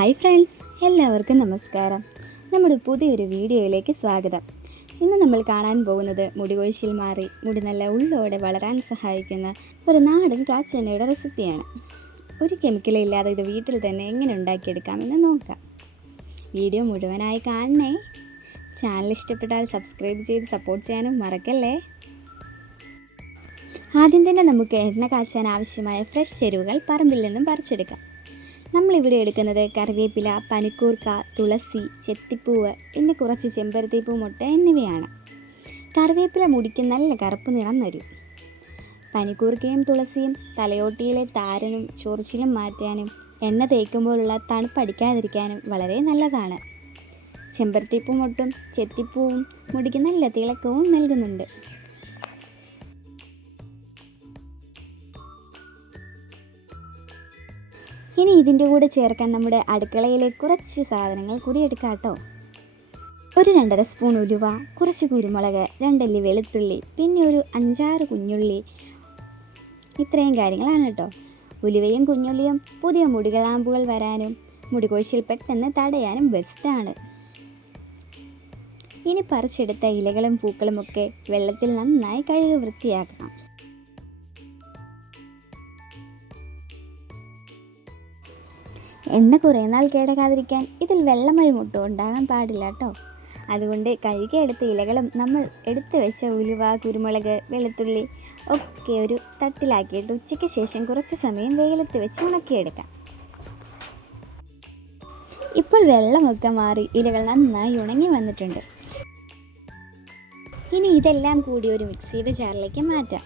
Hi friends, എല്ലാവർക്കും നമസ്കാരം. നമ്മുടെ പുതിയൊരു വീഡിയോയിലേക്ക് സ്വാഗതം. ഇന്ന് നമ്മൾ കാണാൻ പോകുന്നത് മുടി കൊഴിച്ചിൽ മാറി മുടി നല്ല ഉള്ളോടെ വളരാൻ സഹായിക്കുന്ന ഒരു നാടൻ കാച്ചെണ്ണയുടെ റെസിപ്പിയാണ്. ഒരു കെമിക്കലില്ലാതെ ഇത് വീട്ടിൽ തന്നെ എങ്ങനെ ഉണ്ടാക്കിയെടുക്കാമെന്ന് നോക്കാം. വീഡിയോ മുഴുവനായി കാണണേ. ചാനൽ ഇഷ്ടപ്പെട്ടാൽ സബ്സ്ക്രൈബ് ചെയ്ത് സപ്പോർട്ട് ചെയ്യാനും മറക്കല്ലേ. ആദ്യം തന്നെ നമുക്ക് എണ്ണ കാച്ചാൻ ആവശ്യമായ ഫ്രഷ് ചേരുവകൾ പറമ്പിൽ നിന്നും പറിച്ചെടുക്കാം. നമ്മളിവിടെ എടുക്കുന്നത് കറിവേപ്പില, പനിക്കൂർക്ക, തുളസി, ചെത്തിപ്പൂവ്, പിന്നെ കുറച്ച് ചെമ്പരത്തിപ്പൂ മുട്ട എന്നിവയാണ്. കറിവേപ്പില മുടിക്ക് നല്ല കറുപ്പ് നിറം തരും. പനിക്കൂർക്കയും തുളസിയും തലയോട്ടിയിലെ താരനും ചൊറിച്ചിലും മാറ്റാനും എണ്ണ തേക്കുമ്പോഴുള്ള തണുപ്പടിക്കാതിരിക്കാനും വളരെ നല്ലതാണ്. ചെമ്പരത്തിപ്പൂ മുട്ടും ചെത്തിപ്പൂവും മുടിക്ക് നല്ല തിളക്കവും നൽകുന്നുണ്ട്. ഇനി ഇതിൻ്റെ കൂടെ ചേർക്കാൻ നമ്മുടെ അടുക്കളയിലെ കുറച്ച് സാധനങ്ങൾ കൂടി എടുക്കാം കേട്ടോ. ഒരു 2.5 സ്പൂൺ ഉലുവ, കുറച്ച് കുരുമുളക്, 2 അല്ലി വെളുത്തുള്ളി, പിന്നെ ഒരു 5-6 കുഞ്ഞുള്ളി. ഇത്രയും കാര്യങ്ങളാണ് കേട്ടോ. ഉലുവയും കുഞ്ഞുള്ളിയും പുതിയ മുടികളാമ്പുകൾ വരാനും മുടി കൊഴിച്ചിൽ പെട്ടെന്ന് തടയാനും ബെസ്റ്റാണ്. ഇനി പറിച്ചെടുത്ത ഇലകളും പൂക്കളുമൊക്കെ വെള്ളത്തിൽ നന്നായി കഴുകി വൃത്തിയാക്കണം. എണ്ണ കുറേ നാൾ കേടാകാതിരിക്കാൻ ഇതിൽ വെള്ളമയം ഒട്ടും ഉണ്ടാകാൻ പാടില്ല കേട്ടോ. അതുകൊണ്ട് കഴുകിയെടുത്ത ഇലകളും നമ്മൾ എടുത്തു വെച്ച ഉലുവ, കുരുമുളക്, വെളുത്തുള്ളി ഒക്കെ ഒരു തട്ടിലാക്കിയിട്ട് ഉച്ചയ്ക്ക് ശേഷം കുറച്ച് സമയം വെയിലത്ത് വെച്ച് ഉണക്കിയെടുക്കാം. ഇപ്പോൾ വെള്ളമൊക്കെ മാറി ഇലകൾ നന്നായി ഉണങ്ങി വന്നിട്ടുണ്ട്. ഇനി ഇതെല്ലാം കൂടി ഒരു മിക്സിയുടെ ജാറിലേക്ക് മാറ്റാം.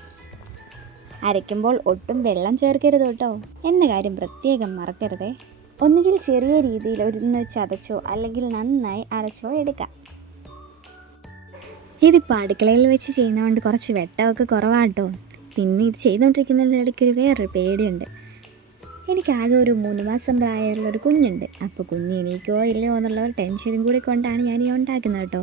അരയ്ക്കുമ്പോൾ ഒട്ടും വെള്ളം ചേർക്കരുത് കേട്ടോ എന്ന കാര്യം പ്രത്യേകം മറക്കരുതേ. ഒന്നുകിൽ ചെറിയ രീതിയിൽ ഒന്ന് ചതച്ചോ അല്ലെങ്കിൽ നന്നായി അരച്ചോ എടുക്കാം. ഇതിപ്പോൾ അടുക്കളയിൽ വെച്ച് ചെയ്യുന്നതുകൊണ്ട് കുറച്ച് വെട്ടമൊക്കെ കുറവാട്ടോ. പിന്നെ ഇത് ചെയ്തുകൊണ്ടിരിക്കുന്നതിനിടയ്ക്കൊരു വേറൊരു പേടിയുണ്ട്. എനിക്കാകെ ഒരു 3 മാസം പ്രായമുള്ളൊരു കുഞ്ഞുണ്ട്. അപ്പോൾ കുഞ്ഞ് എണീക്കോ ഇല്ലയോ എന്നുള്ള ഒരു ടെൻഷനും കൂടി കൊണ്ടാണ് ഞാൻ ഈ ഉണ്ടാക്കുന്നത് കേട്ടോ.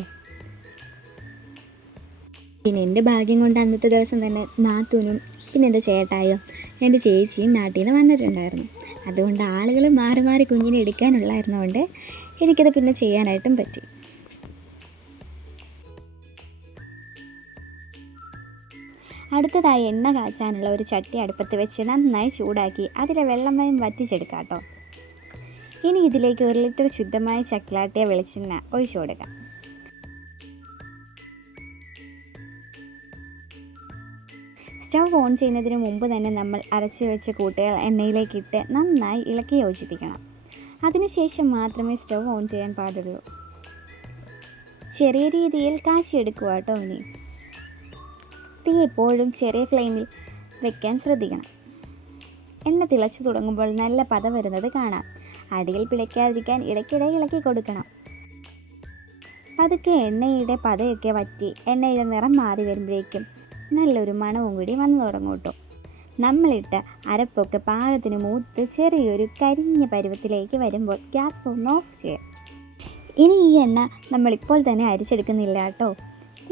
പിന്നെ എൻ്റെ ഭാഗ്യം കൊണ്ട് അന്നത്തെ ദിവസം തന്നെ നാത്തൂനും പിന്നെ എൻ്റെ ചേട്ടായോ എൻ്റെ ചേച്ചിയും നാട്ടിൽ നിന്ന് വന്നിട്ടുണ്ടായിരുന്നു. അതുകൊണ്ട് ആളുകൾ മാറി മാറി കുഞ്ഞിനെ എടുക്കാനുള്ളായിരുന്നുകൊണ്ട് എനിക്കത് പിന്നെ ചെയ്യാനായിട്ടും പറ്റി. അടുത്തതായി എണ്ണ കാച്ചാനുള്ള ഒരു ചട്ടി അടുപ്പത്ത് വെച്ച് നന്നായി ചൂടാക്കി അതിലെ വെള്ളമയം വറ്റിച്ചെടുക്കാം കേട്ടോ. ഇനി ഇതിലേക്ക് 1 ലിറ്റർ ശുദ്ധമായ ചക്കിലാട്ടിയ വെളിച്ചെണ്ണ ഒഴിച്ചു കൊടുക്കാം. സ്റ്റവ് ഓൺ ചെയ്യുന്നതിന് മുമ്പ് തന്നെ നമ്മൾ അരച്ചു വെച്ച കൂട്ടുകൾ എണ്ണയിലേക്കിട്ട് നന്നായി ഇളക്കി യോജിപ്പിക്കണം. അതിനുശേഷം മാത്രമേ സ്റ്റവ് ഓൺ ചെയ്യാൻ പാടുള്ളൂ. ചെറിയ രീതിയിൽ കാച്ചിയെടുക്കുക കേട്ടോ. ഇനി തീ എപ്പോഴും ചെറിയ ഫ്ലെയിമിൽ വെക്കാൻ ശ്രദ്ധിക്കണം. എണ്ണ തിളച്ചു തുടങ്ങുമ്പോൾ നല്ല പത വരുന്നത് കാണാം. അടിയിൽ പിടിക്കാതിരിക്കാൻ ഇടയ്ക്കിടെ ഇളക്കി കൊടുക്കണം. പതുക്കെ എണ്ണയുടെ പതയൊക്കെ വറ്റി എണ്ണയുടെ നിറം മാറി വരുമ്പോഴേക്കും നല്ലൊരു മണവും കൂടി വന്നു തുടങ്ങും കേട്ടോ. നമ്മളിട്ട അരപ്പൊക്കെ പാകത്തിന് മൂത്ത് ചെറിയൊരു കരിഞ്ഞ പരുവത്തിലേക്ക് വരുമ്പോൾ ഗ്യാസ് ഒന്ന് ഓഫ് ചെയ്യാം. ഇനി ഈ എണ്ണ നമ്മളിപ്പോൾ തന്നെ അരിച്ചെടുക്കുന്നില്ല കേട്ടോ.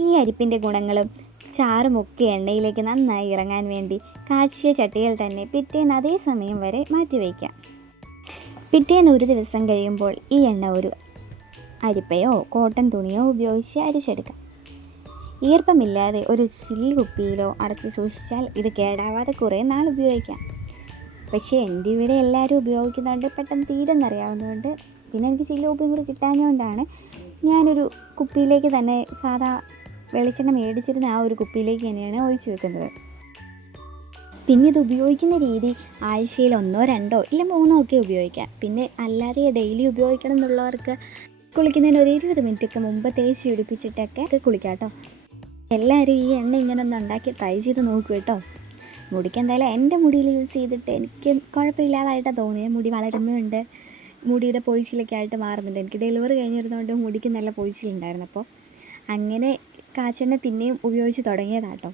ഈ അരിപ്പിൻ്റെ ഗുണങ്ങളും ചാറുമൊക്കെ എണ്ണയിലേക്ക് നന്നായി ഇറങ്ങാൻ വേണ്ടി കാച്ചിയ ചട്ടിയിൽ തന്നെ പിറ്റേന്ന് അതേ സമയം വരെ മാറ്റിവെക്കാം. പിറ്റേന്ന് ഒരു ദിവസം കഴിയുമ്പോൾ ഈ എണ്ണ ഒരു അരിപ്പയോ കോട്ടൺ തുണിയോ ഉപയോഗിച്ച് അരിച്ചെടുക്കാം. ഈർപ്പമില്ലാതെ ഒരു ചില്ല് കുപ്പിയിലോ അടച്ച് സൂക്ഷിച്ചാൽ ഇത് കേടാവാതെ കുറേ നാൾ ഉപയോഗിക്കാം. പക്ഷേ എൻ്റെ ഇവിടെ എല്ലാവരും ഉപയോഗിക്കുന്നതുകൊണ്ട് പെട്ടെന്ന് തീരെന്നറിയാവുന്നതുകൊണ്ട് പിന്നെ എനിക്ക് ചില്ല് കുപ്പിയും കൂടി കിട്ടാഞ്ഞതുകൊണ്ടാണ് ഞാനൊരു കുപ്പിയിലേക്ക് തന്നെ സാധാ വെളിച്ചെണ്ണ മേടിച്ചിരുന്ന ആ ഒരു കുപ്പിയിലേക്ക് തന്നെയാണ് ഒഴിച്ചു വെക്കുന്നത്. പിന്നെ ഇത് ഉപയോഗിക്കുന്ന രീതി ആഴ്ചയിൽ 1, 2 ഇല്ല 3 ഒക്കെ ഉപയോഗിക്കാം. പിന്നെ അല്ലാതെ ഡെയിലി ഉപയോഗിക്കണം എന്നുള്ളവർക്ക് കുളിക്കുന്നതിന് ഒരു 20 മിനിറ്റൊക്കെ മുമ്പ് തേച്ച് പിടിപ്പിച്ചിട്ടൊക്കെ കുളിക്കാം കേട്ടോ. എല്ലാവരും ഈ എണ്ണ ഇങ്ങനെ ഒന്ന് ഉണ്ടാക്കി ട്രൈ ചെയ്ത് നോക്കൂ കേട്ടോ. മുടിക്ക് എന്തായാലും എൻ്റെ മുടിയിൽ യൂസ് ചെയ്തിട്ട് എനിക്ക് കുഴപ്പമില്ലാതായിട്ടാണ് തോന്നിയത്. മുടി വളരുന്നുണ്ട്, മുടിയുടെ പൊഴിച്ചിലൊക്കെ ആയിട്ട് മാറുന്നുണ്ട്. എനിക്ക് ഡെലിവറി കഴിഞ്ഞിരുന്നതുകൊണ്ട് മുടിക്ക് നല്ല പൊഴിച്ചിലുണ്ടായിരുന്നു. അപ്പോൾ അങ്ങനെ കാച്ചെണ്ണ പിന്നെയും ഉപയോഗിച്ച് തുടങ്ങിയതാട്ടോ.